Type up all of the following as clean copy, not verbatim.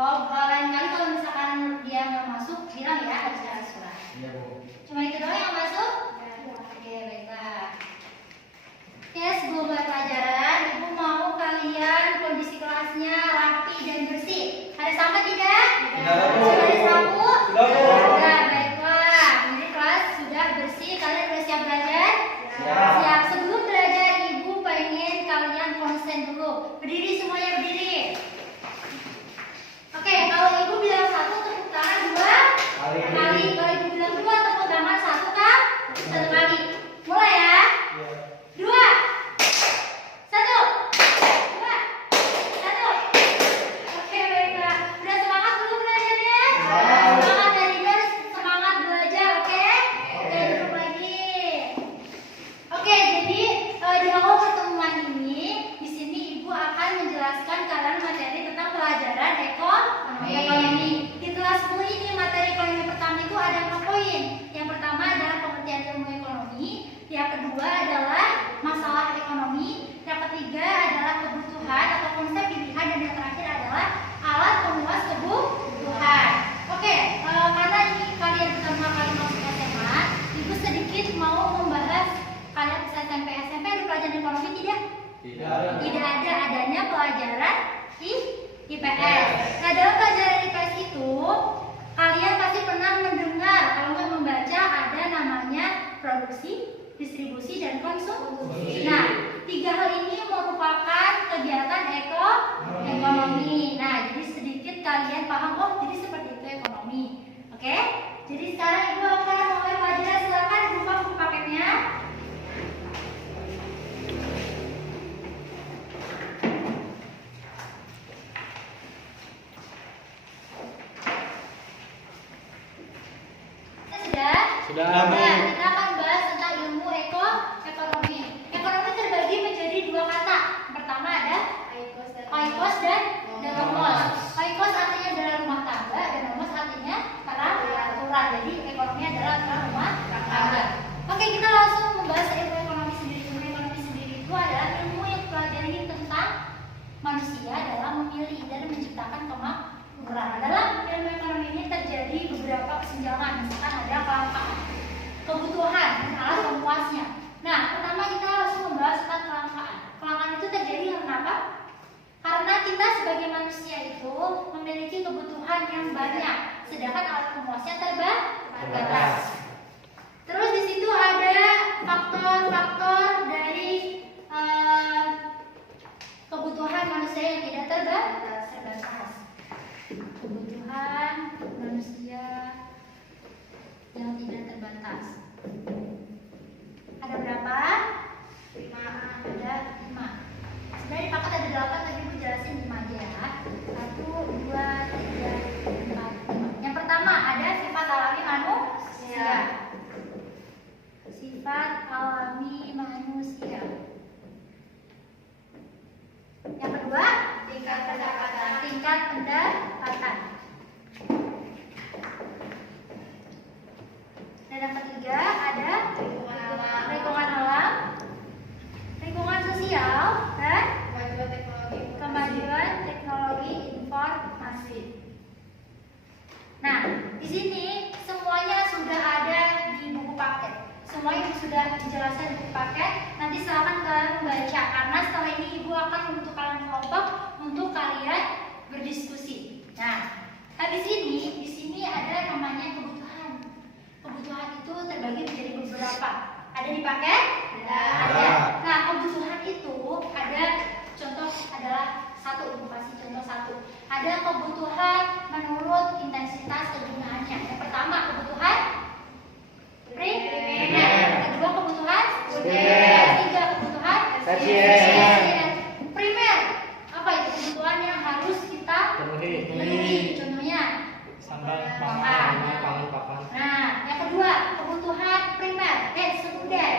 Lain kali kalau misalkan dia nggak masuk, bilang ya harus ada surat. Iya, Bu. Cuma itu doang yang masuk? Oke, baiklah. Oke, sebelum mulai pelajaran, Ibu mau kalian kondisi kelasnya rapi dan bersih. Ada sampah tidak? Tidak ada, Bu. Sudah disapu? Sudah, Bu. Sudah, baiklah. Jadi kelas sudah bersih. Kalian sudah siap belajar? Siap. Siap. Sebelum belajar, Ibu pengen kalian konsen dulu. Berdiri semuanya, berdiri. Oke, kalau Ibu bilang satu, tepuk tangan dua kali. Kalau Ibu bilang dua, tepuk tangan satu kali. Mulai ya. Dua, satu, dua, satu. Oke, baiklah. Udah semangat belum belajarnya? Semangat dari guys, semangat belajar, oke? Oke, duduk lagi. Oke, jadi di awal pertemuan ini, di sini Ibu akan menjelaskan kalian materi tentang pelajaran ekonomi. Di kelas 10 ini materi ekonomi pertama itu ada 4 poin. Yang pertama adalah pengertian ilmu ekonomi, yang kedua adalah masalah ekonomi, yang ketiga adalah kebutuhan atau konsep pilihan, dan yang terakhir adalah alat pemuas kebutuhan. Oke, karena ini kalian pertama kali masuk SMA, Ibu sedikit mau membahas kalian SMP ada pelajaran ekonomi tidak? Tidak ada, adanya pelajaran IPS. Nah, dalam pelajaran IPS itu kalian pasti pernah mendengar, kalau nggak membaca, ada namanya produksi, distribusi, dan konsumsi. Nah, tiga hal ini merupakan kegiatan ekonomi. Nah, jadi sedikit kalian paham, oh jadi seperti itu ekonomi. Oke? Jadi sekarang Ibu akan mulai pelajaran. Silakan buka buku paketnya. Sudah. Nah, kita akan bahas tentang ilmu ekonomi. Ekonomi terbagi menjadi dua kata. Pertama ada oikos dan nomos. Oikos artinya adalah rumah tangga, dan nomos artinya peraturan. Jadi ekonomi adalah rumah tangga. Oke, kita langsung membahas ilmu ekonomi sendiri. Ilmu ekonomi sendiri itu adalah ilmu yang pelajari tentang manusia dalam memilih dan menciptakan kemakmuran. Dalam ilmu ekonomi ini terjadi beberapa kesenjangan. Misalkan ada kelangkaan, kebutuhan, dan alat pemuasnya. Nah, pertama kita langsung membahas tentang kelangkaan. Kelangkaan itu terjadi karena apa? Karena kita sebagai manusia itu memiliki kebutuhan yang banyak, sedangkan alat pemuasnya terbatas. Terus di situ ada faktor-faktor dari kebutuhan manusia yang tidak terbatas. Kebutuhan manusia yang tidak terbatas. Ada berapa? 5. Ada 5. Sebenarnya di paket ada 8, tapi Ibu jelasin 5 aja ya. 1, 2, 3, 4, 5. Yang pertama ada sifat alami manusia. Sifat alami manusia. Yang kedua, tingkat pendapatan. Dan yang ketiga ada lingkungan alam, lingkungan sosial, dan kemajuan teknologi informasi. Nah, di sini semuanya sudah ada di buku paket. Semuanya sudah dijelaskan di buku paket. Nanti silakan kalian membaca, karena setelah ini Ibu akan membentuk kalian kelompok untuk kalian berdiskusi. Nah, habis ini di sini ada namanya kebutuhan. Kebutuhan itu terbagi menjadi beberapa. Ada di paket? Ada. Nah, kebutuhan itu ada, contoh adalah satu, Ibu kasih contoh satu. Ada kebutuhan menurut intensitas kegunaannya. Yang pertama kebutuhan primer. Yang kedua kebutuhan sekunder. Yang ketiga kebutuhan tersier. Primer, apa itu kebutuhan yang harus kita penuhi? Contohnya Sambal, makan. papan. Nah, yang kedua kebutuhan primer, sekunder.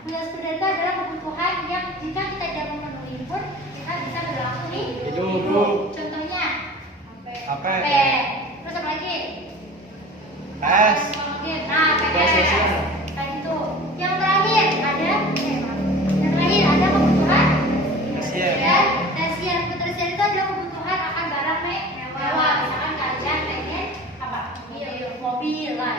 Kebutuhan sekunder itu adalah kebutuhan yang jika kita tidak memenuhi pun kita bisa berlangsung hidup. Contohnya HP. Terus apa lagi? Tes. Nah, PS. Tadi itu. Yang terakhir ada kebutuhan Tersier. tersier. Tersier itu adalah kebutuhan akan barang mewah.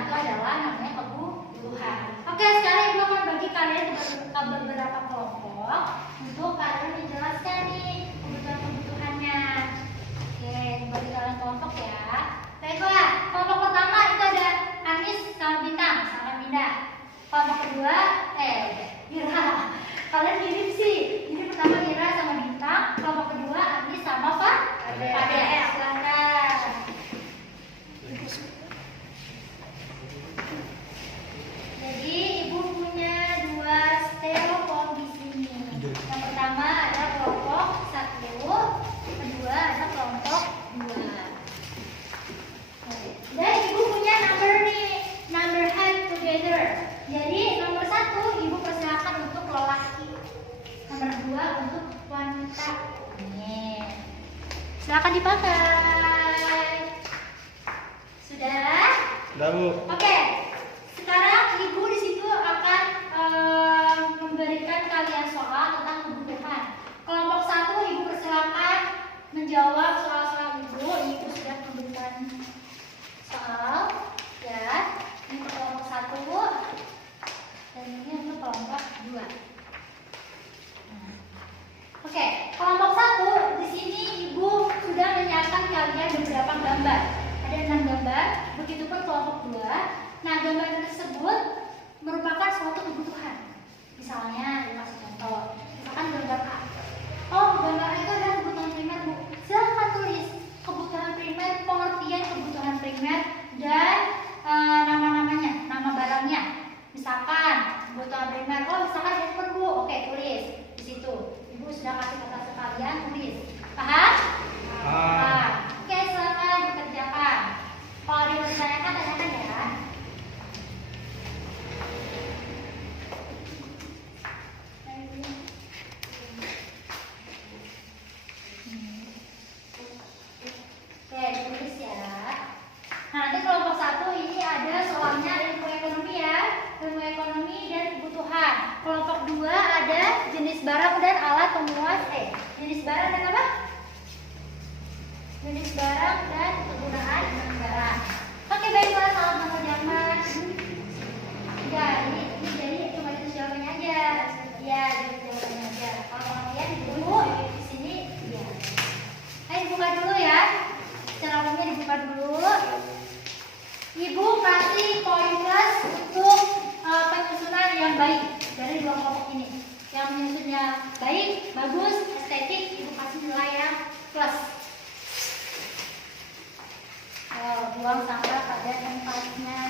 itu adalah namanya kebutuhan. Oke, sekarang ibu akan bagi kalian ke beberapa kelompok untuk kalian menjelaskan nih kebutuhan-kebutuhannya. Oke, bagi kalian kelompok ya. Baiklah, kelompok pertama itu ada Anis sama Bintang sama Binda. Kelompok kedua, Ira. Kalian mirip sih. Jadi pertama Ira sama Bintang, kelompok kedua Anis sama Ade. Silakan. Jadi ibu punya 2 stereofoam di sini. Yang pertama ada kelompok 1, kedua ada kelompok 2. Dan ibu punya number nih, number hand together. Jadi nomor 1 ibu persilakan untuk lelaki, nomor 2 untuk wanita. Nih, silakan dipakai. Sudah? Udah, Bu. Oke. Sekarang ibu di situ akan memberikan kalian soal tentang kebutuhan. Kelompok 1 ibu persilakan menjawab soal-soal ibu. Ibu sudah memberikan soal, ya. Ini untuk kelompok 1 dan ini untuk kelompok 2. Oke, kelompok 1 di sini ibu sudah menyiapkan kalian beberapa gambar. Ada 6 gambar. Begitupun kelompok 2. Nah, gambar tersebut merupakan suatu kebutuhan. Misalnya, dikasih contoh. Misalkan gambar A. Oh, gambar A itu adalah kebutuhan primer, Bu. Silahkan tulis kebutuhan primer, pengertian kebutuhan primer, dan nama-namanya, nama barangnya. Misalkan, kebutuhan primer, oh misalkan handphone, Bu. Oke, tulis di situ. Ibu sudah kasih kata sekalian, tulis. Paham? Paham. Oke, silakan dikerjakan. Kalau dipertanyakan, tanyakan ya. Oke, ditulis ya. Nah, nanti kelompok 1 ini ada soalnya ilmu ekonomi ya. Ilmu ekonomi dan kebutuhan. Kelompok 2 ada jenis barang dan alat pemuas. Jenis barang dan apa? Jenis barang dan kegunaan barang. Oke, baiklah, selamat mengerjakan. Ya, ini jadi cuma itu jawabannya aja. Ya, jadi jawabannya aja. Kalau kalian dulu di sini, ya. Ayo buka dulu ya. Cara umumnya dibuka dulu. Ibu kasih poin plus untuk penyusunan yang baik dari 2 kelompok ini. Yang menyusunnya baik, bagus, estetik, ibu kasih nilai yang plus. Buang sampah pada tempatnya.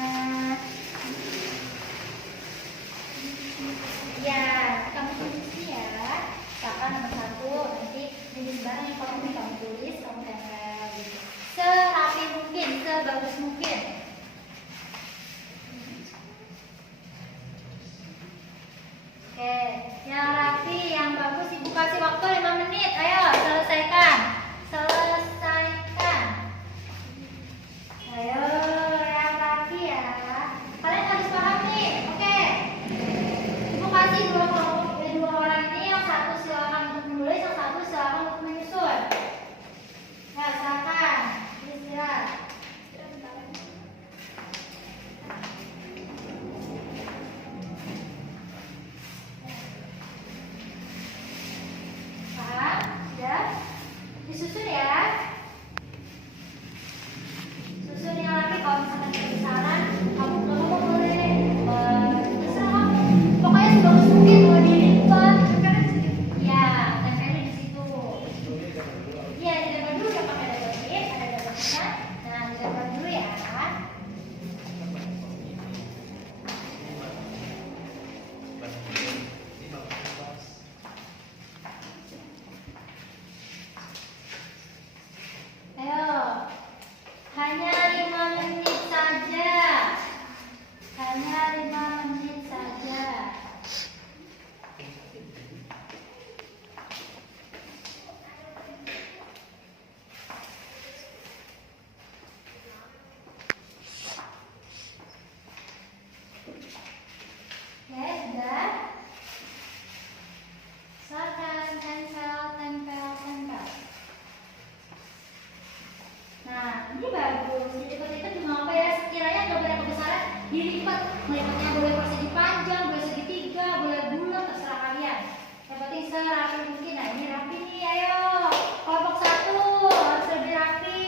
Ya, kamu tulis ya. Misalkan nomor 1, nanti jenis barang yang kamu tulis, kamu tempel gitu. Serapi mungkin, sebagus mungkin. Oke, yang rapi, yang bagus ibu kasih waktu 5 menit. Ayo, selesaikan. Selesaikan. Ayo, yang rapi ya. Kalian harus paham nih. Oke. Ibu kasih 2 orang ini, yang 1 silakan untuk menulis, yang 1 silakan untuk menyusun. Ya, silakan. Istirahat. Paham? Sudah? Disusun ya. Susun yang rapi. Kalau misalkan ada saran, kamu boleh terserah kamu. Pokoknya sebagus mungkin kalau dilipat. Ya, tempelin di situ. Iya, di gambar dulu udah pakai double tip, ada double tipnya. Nah, di gambar dulu ya. Ayo, hanya 5 menit saja. Hanya 5 menit saja. Oke, sudah. Silakan tempel. Nah, ini bagus. Ikut-ikut cuma apa ya? Sekiranya gambar yang kebesaran dilipat, melipatnya boleh persegi panjang, boleh segitiga, boleh bulat, terserah kalian. Yang penting serapi mungkin. Nah ini rapi nih, ayo kelompok 1 harus lebih rapi.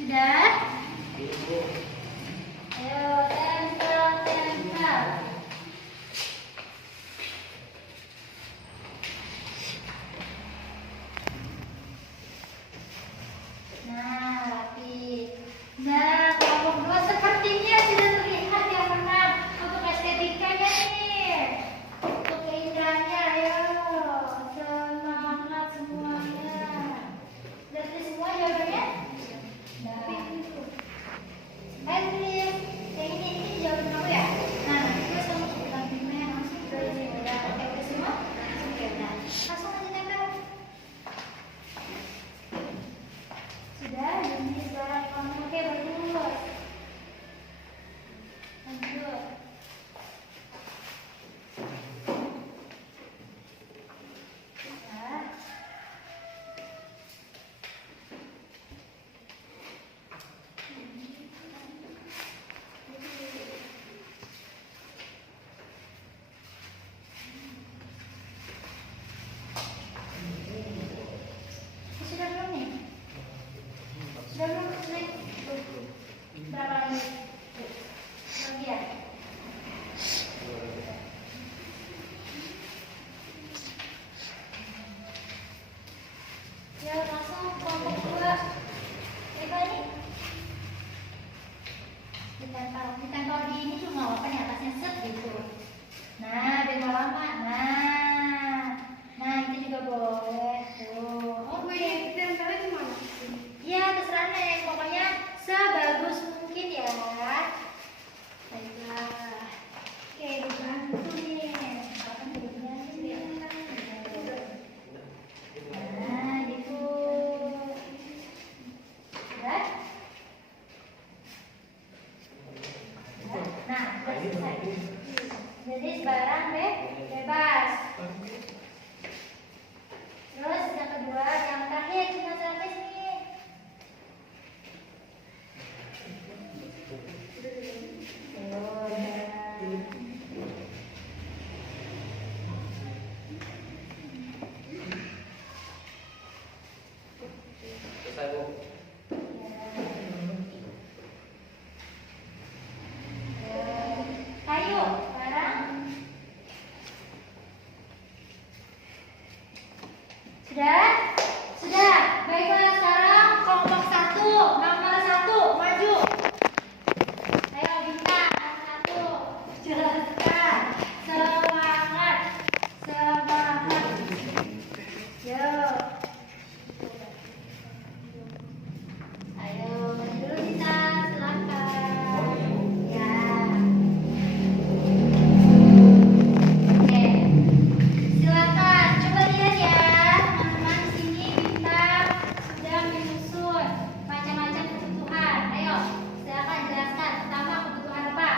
Sudah? Ayo tempel, tempel. Nah, rapi. Nah, kelompok 2 sepertinya sudah terlihat yang menang untuk estetikanya nih. Untuk keindahannya, ayo semangat semuanya. Sudah tulis semua jawabannya? Nah, yang ini jawaban kamu ya? Nah, terus kamu bilang gimana langsung ke sini. Udah oke semua? Oke, udah. Langsung aja tempel. Sudah, ini barang kamu oke bagus. Lanjut. Nah. Sudah belum nih? Sudah belum selesai? Berapa lagi? Lagi ya? Ya langsung kelompok 2. Coba nih. Ditempel di ini juga nggak apa-apa nih, atasnya set gitu. Nah, biar nggak lama. Nah itu juga boleh. Tuh. Oh, gue tempelnya di mana? Ya terserah Neng, pokoknya sebagus mungkin ya. Baiklah. Oke, dibantu nih. Akan dibantu ya. Nah, gitu. Sudah? Nah, udah selesai. Jadi sekarang bebas. Terus yang kedua, yang terakhir kita servis nih. Selesai, Bu. Kayu, sekarang sudah? Sudah. Baiklah sekarang kelompok 1, nomor 1 maju. Ayo bintang nomor 1. Jelaskan. Semangat. Semangat. Yuk. Ayo maju dulu bintang, silakan. Ya. Oke. Silakan coba lihat ya, teman-teman di sini Bintang sudah menyusun macam-macam kebutuhan. Ayo, silakan jelaskan. Pertama kebutuhan apa?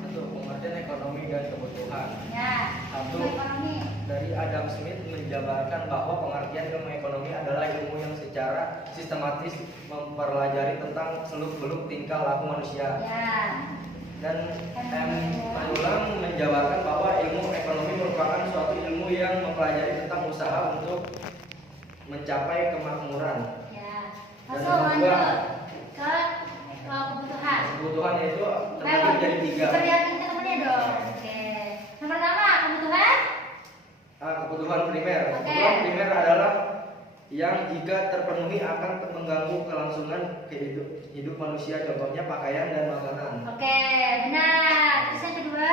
Satu, pengertian ekonomi dan kebutuhan. Ya, Satu. ekonomi. Dari Adam Smith menjabarkan bahwa pengertian ilmu ekonomi adalah ilmu yang secara sistematis mempelajari tentang seluk-beluk tingkah laku manusia. Ya. Dan M. Manulang menjabarkan bahwa ilmu ekonomi merupakan suatu ilmu yang mempelajari tentang usaha untuk mencapai kemakmuran. Ya. Dan Langsung nomor dua. lanjut ke kebutuhan. Kebutuhan itu terbagi jadi 3. Perlihatin ke temennya dong. Oke. Yang pertama kebutuhan. Kebutuhan primer. Oke. Kebutuhan primer adalah yang jika terpenuhi akan mengganggu kelangsungan kelangsungan hidup manusia, contohnya pakaian dan makanan. Oke, benar. Terus yang kedua?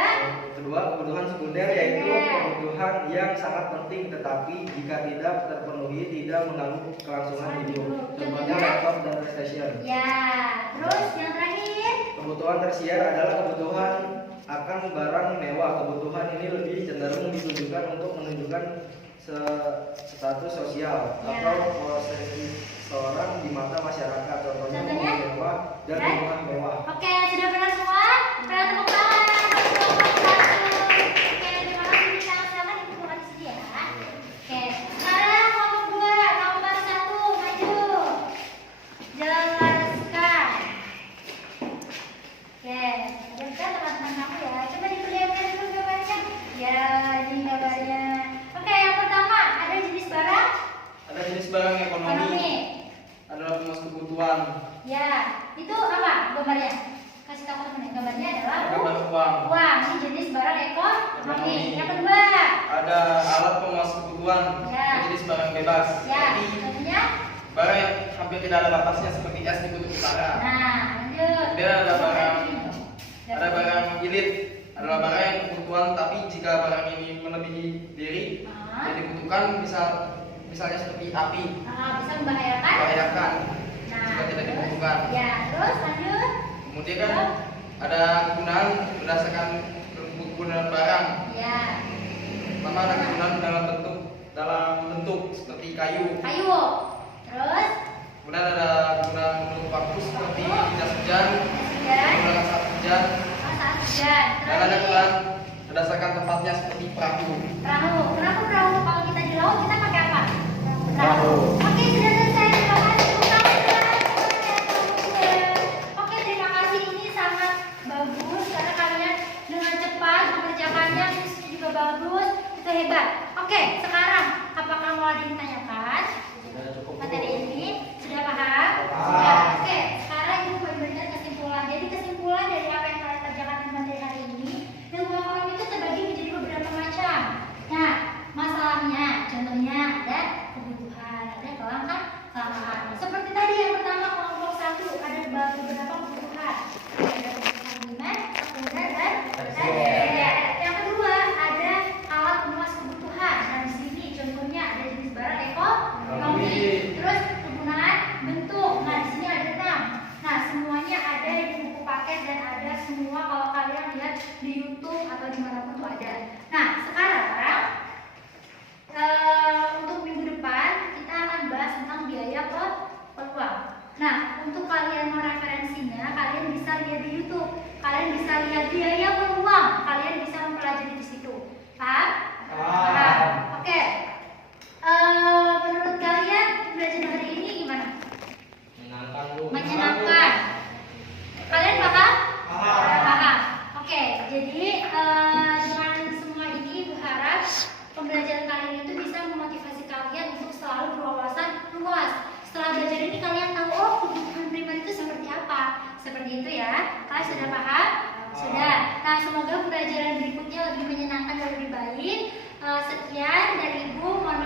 Kedua, kebutuhan sekunder yaitu kebutuhan yang sangat penting tetapi jika tidak terpenuhi tidak mengganggu kelangsungan hidup. Contohnya laptop dan PlayStation. Ya, terus yang terakhir? Kebutuhan tersier adalah kebutuhan akan barang mewah. Kebutuhan ini lebih cenderung ditujukan untuk menunjukkan status sosial atau posisi seorang di mata masyarakat. Contohnya mobil mewah dan rumah mewah. Oke, sudah benar semua? Kita tepuk tangan. Oke, terima kasih. Silakan ibu buka di sini ya. Oke, sekarang nomor 2, nomor 1 maju. Jelaskan. Oke, jelaskan teman-teman kamu ya. Coba diperlihatkan dulu gambarnya. Ya, ini gambarnya. Oke, yang pertama ada jenis barang. Ada jenis barang ekonomi. Adalah pemas kebutuhan. Ya, itu apa gambarnya? Kasih tahu teman. Gambarnya adalah Gambar uang. uang. Ini jenis barang ekonomi. Yang kedua, Ada alat pemas kebutuhan. Ya. Itu jenis barang bebas. ya, Jadi contohnya. barang yang hampir tidak ada batasnya seperti es di kutub utara. Nah, lanjut. Kemudian ada barang Ya. ada barang ilit. Adalah barang yang kebutuhan tapi jika barang ini melebihi diri Ah. yang dibutuhkan misalnya seperti api Bisa membahayakan. membahayakan Nah, jika tidak terus? dibutuhkan. Ya, terus lanjut. Kemudian kan ada kegunaan berdasarkan kegunaan barang. Ya, Pertama ada kegunaan dalam bentuk seperti kayu. kayu. Terus, Kemudian ada kegunaan bentuk waktu seperti jas hujan, ya, kegunaan saat hujan, saat hujan. dan ada kegunaan berdasarkan tempatnya seperti perahu. Perahu. Kenapa perahu? Kalau kita di laut kita pakai apa? Perahu. Oke, sudah selesai. Terima kasih. Oke, terima kasih. Ini sangat bagus karena kalian dengan cepat mengerjakannya. Ini juga bagus. Itu hebat. Oke, sekarang apakah mau ada yang ditanyakan? Sudah cukup. Materi ini sudah paham? Sudah. Oke, sekarang ibu memberikan kesimpulan. Jadi kesimpulan dari apa yang kalian kerjakan di materi hari ini, ilmu ekonomi itu terbagi menjadi beberapa macam. Nah, masalahnya, contohnya ada kebutuhan, ada kelangkaan. Seperti tadi yang pertama kelompok 1 ada beberapa kebutuhan. Ada kebutuhan primer, sekunder, dan tersier. Yang kedua ada alat pemeras kebutuhan. Nah, di sini contohnya ada jenis barang ekonomi. Terus kegunaan bentuk. Nah, di sini ada 6. Nah, semuanya ada di buku paket dan ada semua kalau kalian lihat di YouTube atau dimanapun tuh ada. Nah, sekarang untuk minggu depan kita akan bahas tentang biaya per uang. Nah, untuk kalian mau referensinya, kalian bisa lihat di YouTube. Kalian bisa lihat biaya per uang. Kalian bisa mempelajari di situ. Paham? Paham. Oke. Menurut kalian belajar hari ini gimana? Menyenangkan, Bu. Menyenangkan. Kalian paham? Paham. Oke, jadi dengan semua ini berharap pembelajaran kalian itu bisa memotivasi kalian untuk selalu berwawasan luas. Setelah belajar ini kalian tahu, oh kebutuhan primer itu seperti apa. Seperti itu ya. Kalian sudah paham? Sudah. Nah, semoga pembelajaran berikutnya lebih menyenangkan dan lebih baik. Sekian dari Ibu. Mohon